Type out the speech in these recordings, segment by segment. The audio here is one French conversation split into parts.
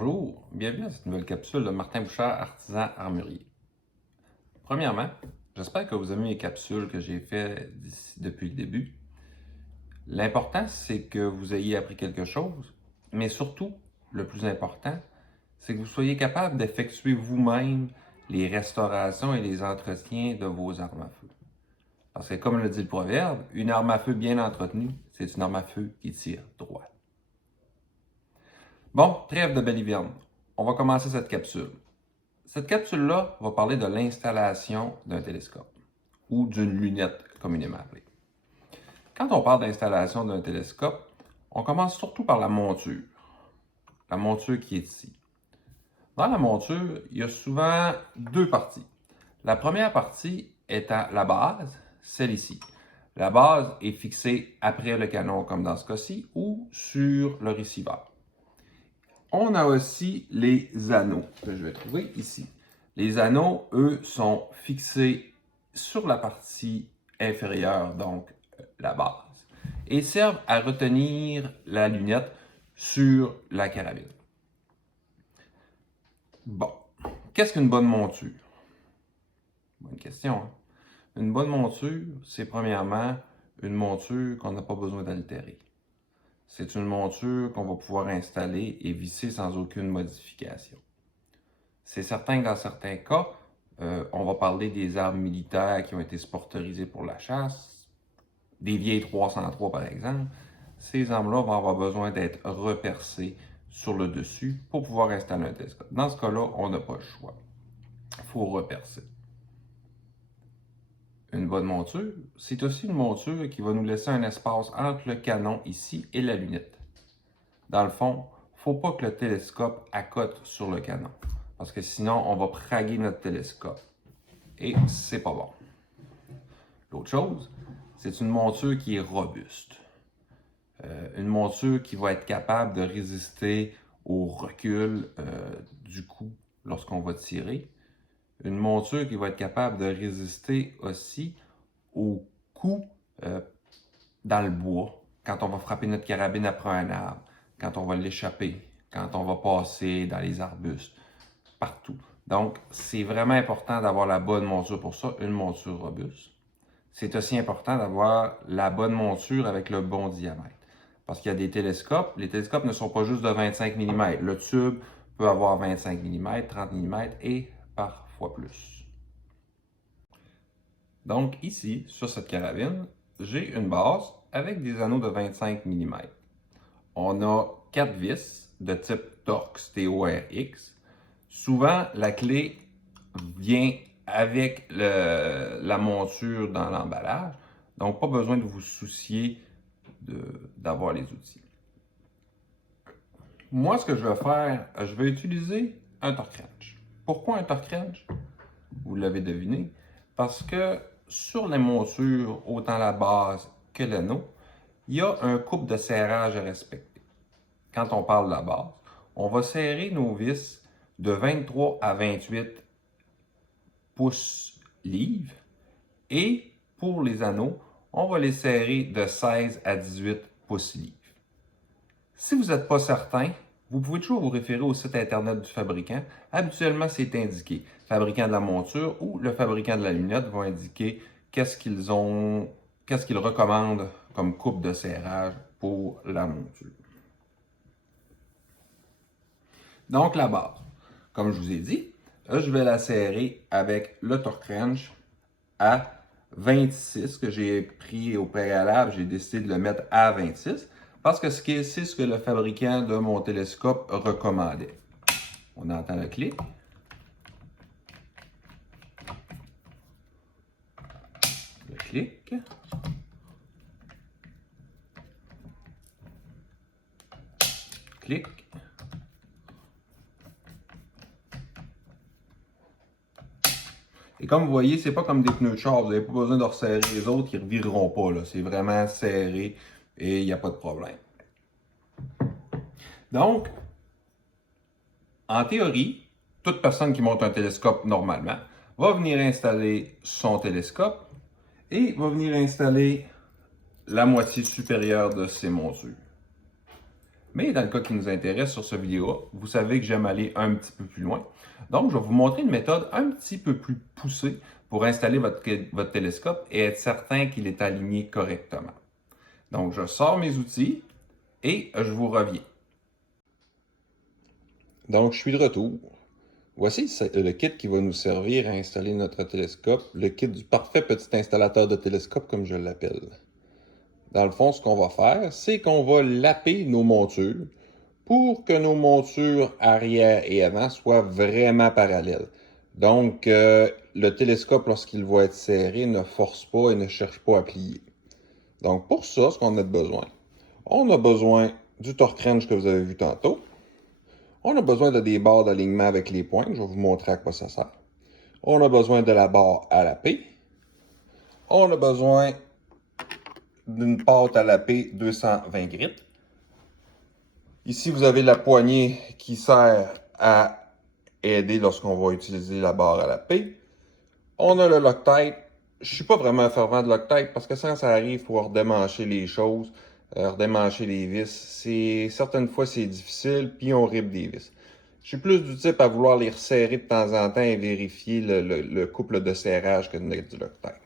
Bonjour, bienvenue à cette nouvelle capsule de Martin Bouchard, artisan armurier. Premièrement, j'espère que vous aimez les capsules que j'ai faites depuis le début. L'important, c'est que vous ayez appris quelque chose, mais surtout, le plus important, c'est que vous soyez capable d'effectuer vous-même les restaurations et les entretiens de vos armes à feu. Parce que comme le dit le proverbe, une arme à feu bien entretenue, c'est une arme à feu qui tire droit. Bon, trêve de baliverne. On va commencer cette capsule. Cette capsule-là va parler de l'installation d'un télescope ou d'une lunette communément appelée. Quand on parle d'installation d'un télescope, on commence surtout par la monture. La monture qui est ici. Dans la monture, il y a souvent deux parties. La première partie étant la base, celle ici. La base est fixée après le canon, comme dans ce cas-ci, ou sur le receiver. On a aussi les anneaux que je vais trouver ici. Les anneaux, eux, sont fixés sur la partie inférieure, donc la base, et servent à retenir la lunette sur la carabine. Bon, qu'est-ce qu'une bonne monture? Bonne question, hein? Une bonne monture, c'est premièrement une monture qu'on n'a pas besoin d'altérer. C'est une monture qu'on va pouvoir installer et visser sans aucune modification. C'est certain que dans certains cas, on va parler des armes militaires qui ont été sportorisées pour la chasse, des vieilles 303 par exemple. Ces armes-là vont avoir besoin d'être repercées sur le dessus pour pouvoir installer un télescope. Dans ce cas-là, on n'a pas le choix. Il faut repercer. Une bonne monture, c'est aussi une monture qui va nous laisser un espace entre le canon ici et la lunette. Dans le fond, il ne faut pas que le télescope accote sur le canon, parce que sinon, on va praguer notre télescope. Et c'est pas bon. L'autre chose, c'est une monture qui est robuste. Une monture qui va être capable de résister au recul du coup lorsqu'on va tirer. Une monture qui va être capable de résister aussi aux coups dans le bois, quand on va frapper notre carabine après un arbre, quand on va l'échapper, quand on va passer dans les arbustes, partout. Donc, c'est vraiment important d'avoir la bonne monture pour ça, une monture robuste. C'est aussi important d'avoir la bonne monture avec le bon diamètre. Parce qu'il y a des télescopes, les télescopes ne sont pas juste de 25 mm. Le tube peut avoir 25 mm, 30 mm et parfois plus. Donc ici, sur cette carabine, j'ai une base avec des anneaux de 25 mm. On a 4 vis de type Torx, T-O-R-X. Souvent, la clé vient avec la monture dans l'emballage. Donc, pas besoin de vous soucier d'avoir les outils. Moi, ce que je vais faire, je vais utiliser un torque wrench. Pourquoi un torque wrench? Vous l'avez deviné. Parce que sur les montures, autant la base que l'anneau, il y a un couple de serrage à respecter. Quand on parle de la base, on va serrer nos vis de 23 à 28 pouces livres et pour les anneaux, on va les serrer de 16 à 18 pouces livres. Si vous n'êtes pas certain, vous pouvez toujours vous référer au site internet du fabricant. Habituellement, c'est indiqué. Le fabricant de la monture ou le fabricant de la lunette vont indiquer qu'est-ce qu'ils recommandent comme coupe de serrage pour la monture. Donc, la base, comme je vous ai dit, je vais la serrer avec le torque wrench à 26 que j'ai pris au préalable. J'ai décidé de le mettre à 26 parce que c'est ce que le fabricant de mon télescope recommandait. On entend le clic. Le clic. Clic. Et comme vous voyez, c'est pas comme des pneus de char. Vous n'avez pas besoin de resserrer les autres, ils ne revireront pas. C'est vraiment serré et il n'y a pas de problème. Donc, en théorie, toute personne qui monte un télescope normalement va venir installer son télescope et va venir installer la moitié supérieure de ses montures. Mais dans le cas qui nous intéresse sur cette vidéo, vous savez que j'aime aller un petit peu plus loin. Donc, je vais vous montrer une méthode un petit peu plus poussée pour installer votre télescope et être certain qu'il est aligné correctement. Donc, je sors mes outils et je vous reviens. Donc, je suis de retour. Voici le kit qui va nous servir à installer notre télescope, le kit du parfait petit installateur de télescope comme je l'appelle. Dans le fond, ce qu'on va faire, c'est qu'on va laper nos montures pour que nos montures arrière et avant soient vraiment parallèles. Donc, le télescope, lorsqu'il va être serré, ne force pas et ne cherche pas à plier. Donc, pour ça, ce qu'on a besoin, on a besoin du torque wrench que vous avez vu tantôt. On a besoin de des barres d'alignement avec les pointes. Je vais vous montrer à quoi ça sert. On a besoin de la barre à laper. On a besoin d'une pâte à laper 220 grit. Ici, vous avez la poignée qui sert à aider lorsqu'on va utiliser la barre à laper. On a le Loctite. Je ne suis pas vraiment un fervent de Loctite parce que quand ça arrive pour redémancher les choses, redémancher les vis, certaines fois c'est difficile, puis on rip des vis. Je suis plus du type à vouloir les resserrer de temps en temps et vérifier le couple de serrage que de mettre du Loctite.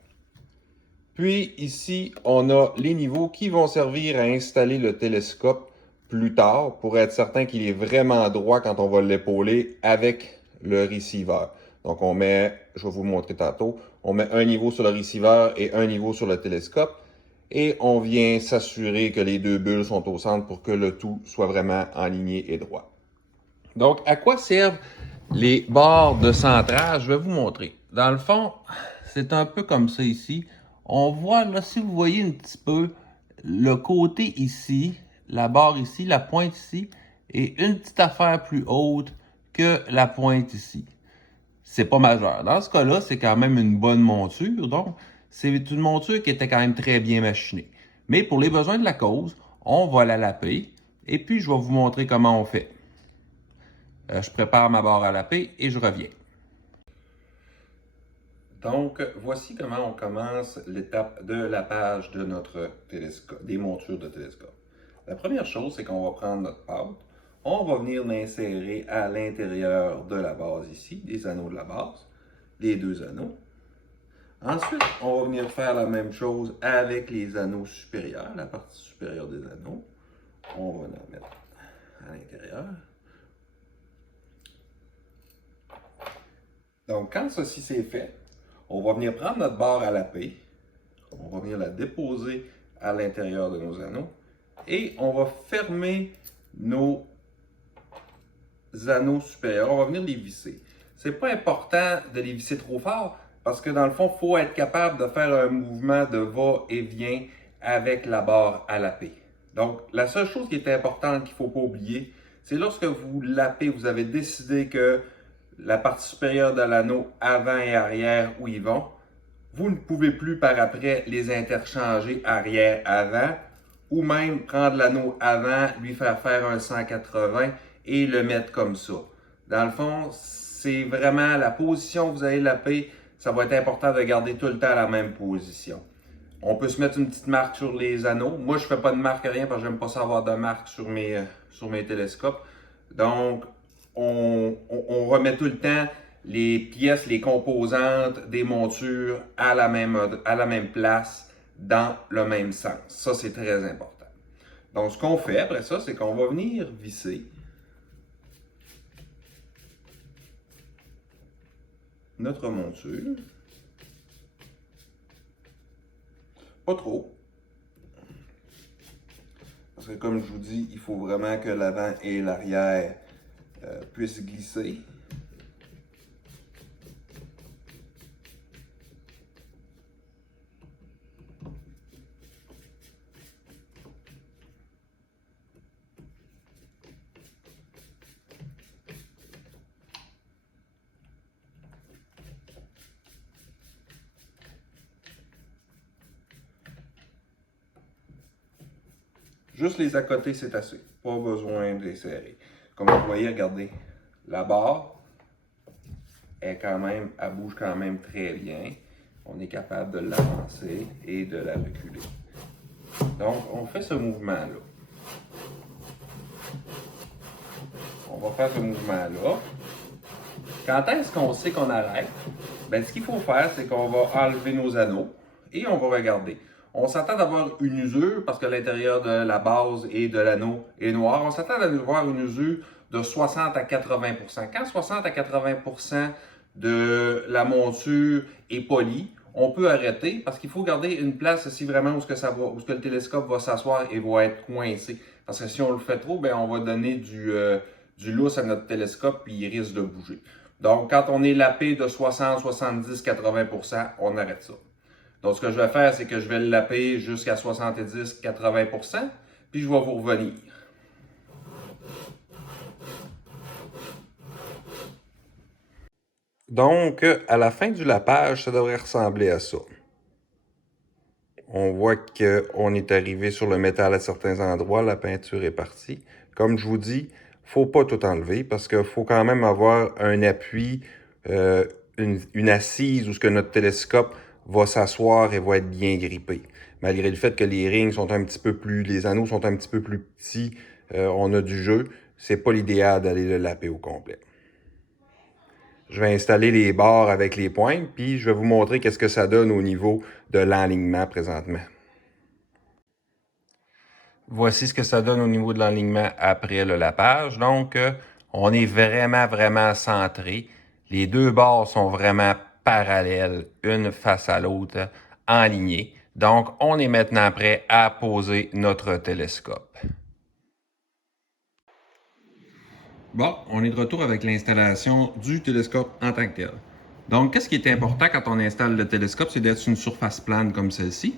Puis ici, on a les niveaux qui vont servir à installer le télescope plus tard pour être certain qu'il est vraiment droit quand on va l'épauler avec le receiver. Donc on met, je vais vous le montrer tantôt, on met un niveau sur le receiver et un niveau sur le télescope et on vient s'assurer que les deux bulles sont au centre pour que le tout soit vraiment aligné et droit. Donc à quoi servent les barres de centrage? Je vais vous montrer. Dans le fond, c'est un peu comme ça ici. On voit là, si vous voyez un petit peu le côté ici, la barre ici, la pointe ici, et une petite affaire plus haute que la pointe ici. C'est pas majeur. Dans ce cas-là, c'est quand même une bonne monture. Donc, c'est une monture qui était quand même très bien machinée. Mais pour les besoins de la cause, on va la laper. Et puis, je vais vous montrer comment on fait. Je prépare ma barre à laper et je reviens. Donc, voici comment on commence l'étape de lapage de notre télescope, des montures de télescope. La première chose, c'est qu'on va prendre notre pâte, on va venir l'insérer à l'intérieur de la base ici, des anneaux de la base, les deux anneaux. Ensuite, on va venir faire la même chose avec les anneaux supérieurs, la partie supérieure des anneaux. On va en mettre à l'intérieur. Donc, quand ceci c'est fait, on va venir prendre notre barre à laper, on va venir la déposer à l'intérieur de nos anneaux et on va fermer nos anneaux supérieurs. On va venir les visser. C'est pas important de les visser trop fort parce que dans le fond, il faut être capable de faire un mouvement de va-et-vient avec la barre à laper. Donc, la seule chose qui est importante qu'il ne faut pas oublier, c'est lorsque vous lapez, vous avez décidé que la partie supérieure de l'anneau avant et arrière où ils vont, vous ne pouvez plus par après les interchanger arrière-avant ou même prendre l'anneau avant, lui faire faire un 180 et le mettre comme ça. Dans le fond, c'est vraiment la position que vous allez laper, ça va être important de garder tout le temps la même position. On peut se mettre une petite marque sur les anneaux. Moi, je ne fais pas de marque rien parce que j'aime pas savoir de marque sur mes télescopes. Donc, on remet tout le temps les pièces, les composantes des montures à la même place, dans le même sens. Ça, c'est très important. Donc, ce qu'on fait après ça, c'est qu'on va venir visser notre monture. Pas trop. Parce que comme je vous dis, il faut vraiment que l'avant et l'arrière puissent glisser. Juste les à côté, c'est assez. Pas besoin de les serrer. Comme vous voyez, regardez, la barre est quand même, elle bouge quand même très bien. On est capable de l'avancer et de la reculer. Donc, on fait ce mouvement-là. On va faire ce mouvement-là. Quand est-ce qu'on sait qu'on arrête? Bien, ce qu'il faut faire, c'est qu'on va enlever nos anneaux et on va regarder. On s'attend d'avoir une usure parce que l'intérieur de la base et de l'anneau est noir. On s'attend à voir une usure de 60 à 80 %. Quand 60 à 80 % de la monture est polie, on peut arrêter parce qu'il faut garder une place ici vraiment où le télescope va s'asseoir et va être coincé. Parce que si on le fait trop, bien, on va donner du lousse à notre télescope et il risque de bouger. Donc, quand on est lapé de 60, 70, 80 %, on arrête ça. Donc, ce que je vais faire, c'est que je vais le laper jusqu'à 70, 80 %, puis je vais vous revenir. Donc, à la fin du lapage, ça devrait ressembler à ça. On voit qu'on est arrivé sur le métal à certains endroits, la peinture est partie. Comme je vous dis, il ne faut pas tout enlever parce qu'il faut quand même avoir un appui, une assise où ce que notre télescope va s'asseoir et va être bien grippé. Malgré le fait que les rings sont un petit peu plus, les anneaux sont un petit peu plus petits, on a du jeu, c'est pas l'idéal d'aller le laper au complet. Je vais installer les barres avec les pointes, puis je vais vous montrer qu'est-ce que ça donne au niveau de l'enlignement présentement. Voici ce que ça donne au niveau de l'enlignement après le lapage. Donc, on est vraiment centré. Les deux barres sont vraiment parallèles, une face à l'autre, enlignées. Donc, on est maintenant prêt à poser notre télescope. Bon, on est de retour avec l'installation du télescope en tant que tel. Donc, qu'est-ce qui est important quand on installe le télescope, c'est d'être sur une surface plane comme celle-ci.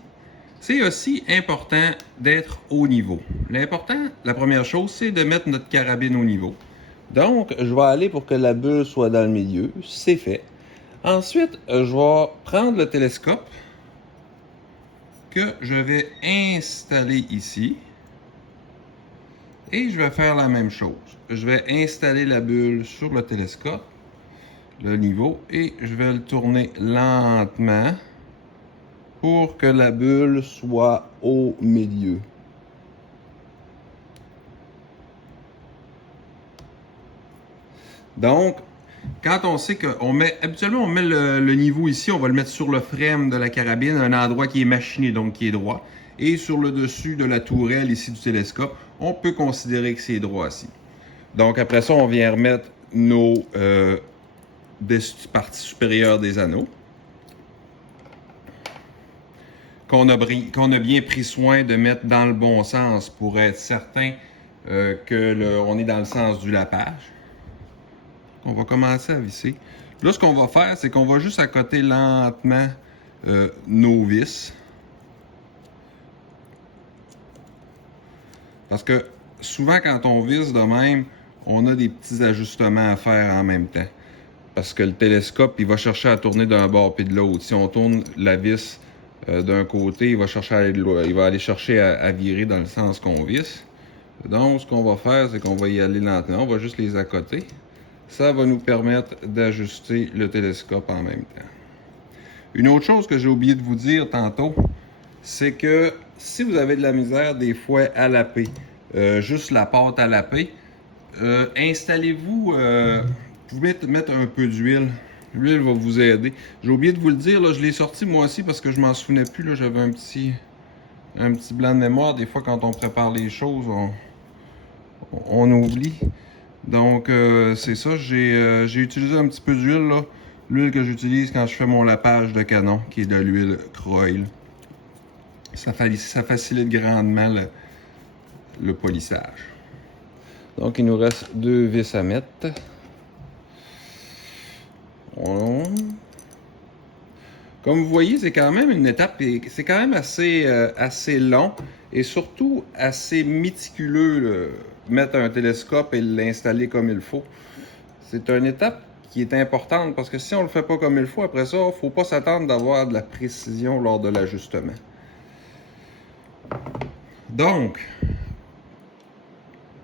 C'est aussi important d'être au niveau. L'important, la première chose, c'est de mettre notre carabine au niveau. Donc, je vais aller pour que la bulle soit dans le milieu. C'est fait. Ensuite, je vais prendre le télescope que je vais installer ici. Et je vais faire la même chose. Je vais installer la bulle sur le télescope, le niveau, et je vais le tourner lentement pour que la bulle soit au milieu. Donc, quand on sait qu'on met, habituellement on met le niveau ici, on va le mettre sur le frame de la carabine, un endroit qui est machiné, donc qui est droit. Et sur le dessus de la tourelle ici du télescope, on peut considérer que c'est droit ici. Donc après ça, on vient remettre nos parties supérieures des anneaux. Qu'on a bien pris soin de mettre dans le bon sens pour être certain qu'on est dans le sens du lapage. On va commencer à visser. Là, ce qu'on va faire, c'est qu'on va juste accoter lentement nos vis. Parce que souvent, quand on visse de même, on a des petits ajustements à faire en même temps. Parce que le télescope, il va chercher à tourner d'un bord puis de l'autre. Si on tourne la vis d'un côté, il va aller chercher à virer dans le sens qu'on visse. Donc, ce qu'on va faire, c'est qu'on va y aller lentement. On va juste les accoter. Ça va nous permettre d'ajuster le télescope en même temps. Une autre chose que j'ai oublié de vous dire tantôt, c'est que si vous avez de la misère des fois à laper, juste la pâte à laper, installez-vous, vous pouvez mettre un peu d'huile. L'huile va vous aider. J'ai oublié de vous le dire, là, je l'ai sorti moi aussi parce que je m'en souvenais plus. J'avais un petit blanc de mémoire. Des fois, quand on prépare les choses, on oublie. Donc, c'est ça. J'ai utilisé un petit peu d'huile, là. L'huile que j'utilise quand je fais mon lapage de canon, qui est de l'huile Kroil. Ça facilite grandement le polissage. Donc, il nous reste 2 vis à mettre. Comme vous voyez, c'est quand même une étape, c'est quand même assez long et surtout assez méticuleux, mettre un télescope et l'installer comme il faut. C'est une étape qui est importante parce que si on le fait pas comme il faut, après ça, il ne faut pas s'attendre d'avoir de la précision lors de l'ajustement. Donc,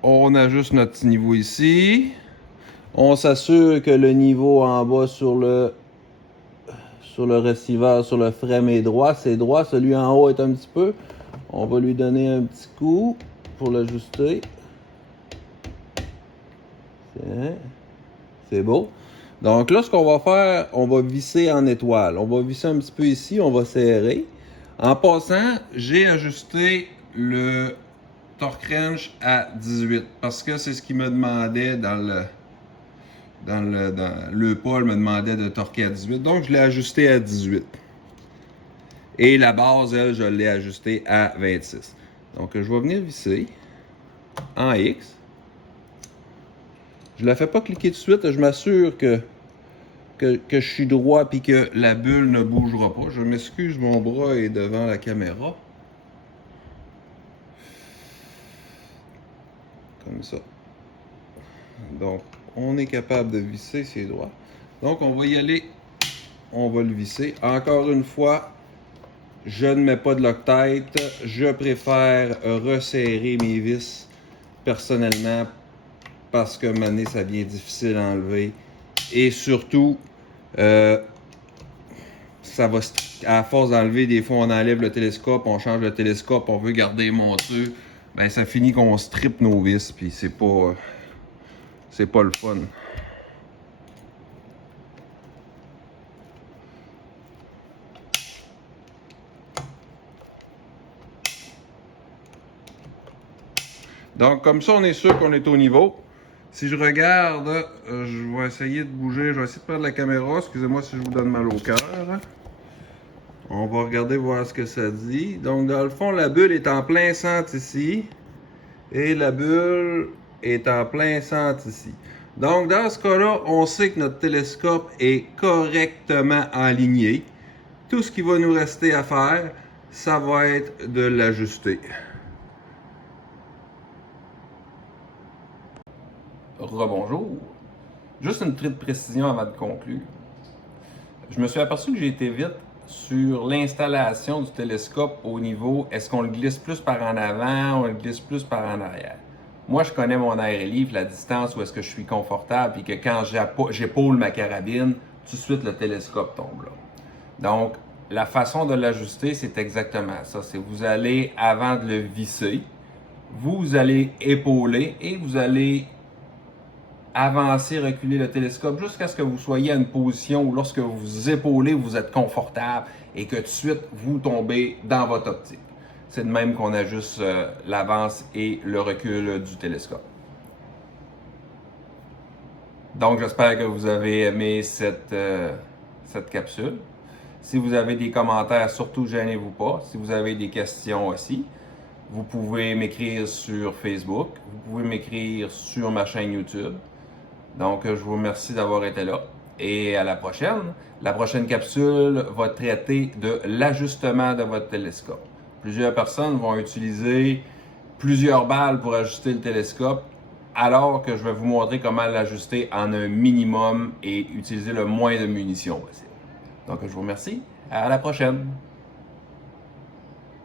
on ajuste notre petit niveau ici. On s'assure que le niveau en bas sur le receiver, sur le frame est droit. C'est droit. Celui en haut est un petit peu. On va lui donner un petit coup pour l'ajuster. Hein? C'est beau. Donc là, ce qu'on va faire, on va visser en étoile. On va visser un petit peu ici, on va serrer. En passant, j'ai ajusté le torque wrench à 18 parce que c'est ce qu'il me demandait dans le pôle me demandait de torquer à 18. Donc je l'ai ajusté à 18. Et la base, elle, je l'ai ajustée à 26. Donc je vais venir visser en X. Je ne la fais pas cliquer tout de suite, je m'assure que je suis droit et que la bulle ne bougera pas. Je m'excuse, mon bras est devant la caméra. Comme ça. Donc, on est capable de visser, c'est droit. Donc, on va y aller. On va le visser. Encore une fois, je ne mets pas de Loctite. Je préfère resserrer mes vis personnellement parce que maintenant, ça devient difficile à enlever. Et surtout, ça va, à force d'enlever, des fois on enlève le télescope, on change le télescope, on veut garder monteux, ben ça finit qu'on strippe nos vis, puis c'est pas le fun. Donc comme ça, on est sûr qu'on est au niveau. Si je regarde, je vais essayer de bouger, je vais essayer de prendre la caméra, excusez-moi si je vous donne mal au cœur. On va regarder voir ce que ça dit. Donc dans le fond, la bulle est en plein centre ici. Et la bulle est en plein centre ici. Donc dans ce cas-là, on sait que notre télescope est correctement aligné. Tout ce qui va nous rester à faire, ça va être de l'ajuster. Rebonjour. Juste une petite précision avant de conclure. Je me suis aperçu que j'ai été vite sur l'installation du télescope au niveau, est-ce qu'on le glisse plus par en avant ou on le glisse plus par en arrière. Moi, je connais mon air livre, la distance où est-ce que je suis confortable, et que quand j'épaule ma carabine, tout de suite le télescope tombe là. Donc, la façon de l'ajuster, c'est exactement ça. C'est vous allez, avant de le visser, vous allez épauler et vous allez avancer, reculer le télescope jusqu'à ce que vous soyez à une position où lorsque vous vous épaulez, vous êtes confortable et que tout de suite, vous tombez dans votre optique. C'est de même qu'on ajuste l'avance et le recul du télescope. Donc, j'espère que vous avez aimé cette capsule. Si vous avez des commentaires, surtout gênez-vous pas. Si vous avez des questions aussi, vous pouvez m'écrire sur Facebook. Vous pouvez m'écrire sur ma chaîne YouTube. Donc, je vous remercie d'avoir été là. Et à la prochaine. La prochaine capsule va traiter de l'ajustement de votre télescope. Plusieurs personnes vont utiliser plusieurs balles pour ajuster le télescope, alors que je vais vous montrer comment l'ajuster en un minimum et utiliser le moins de munitions possible. Donc, je vous remercie. À la prochaine.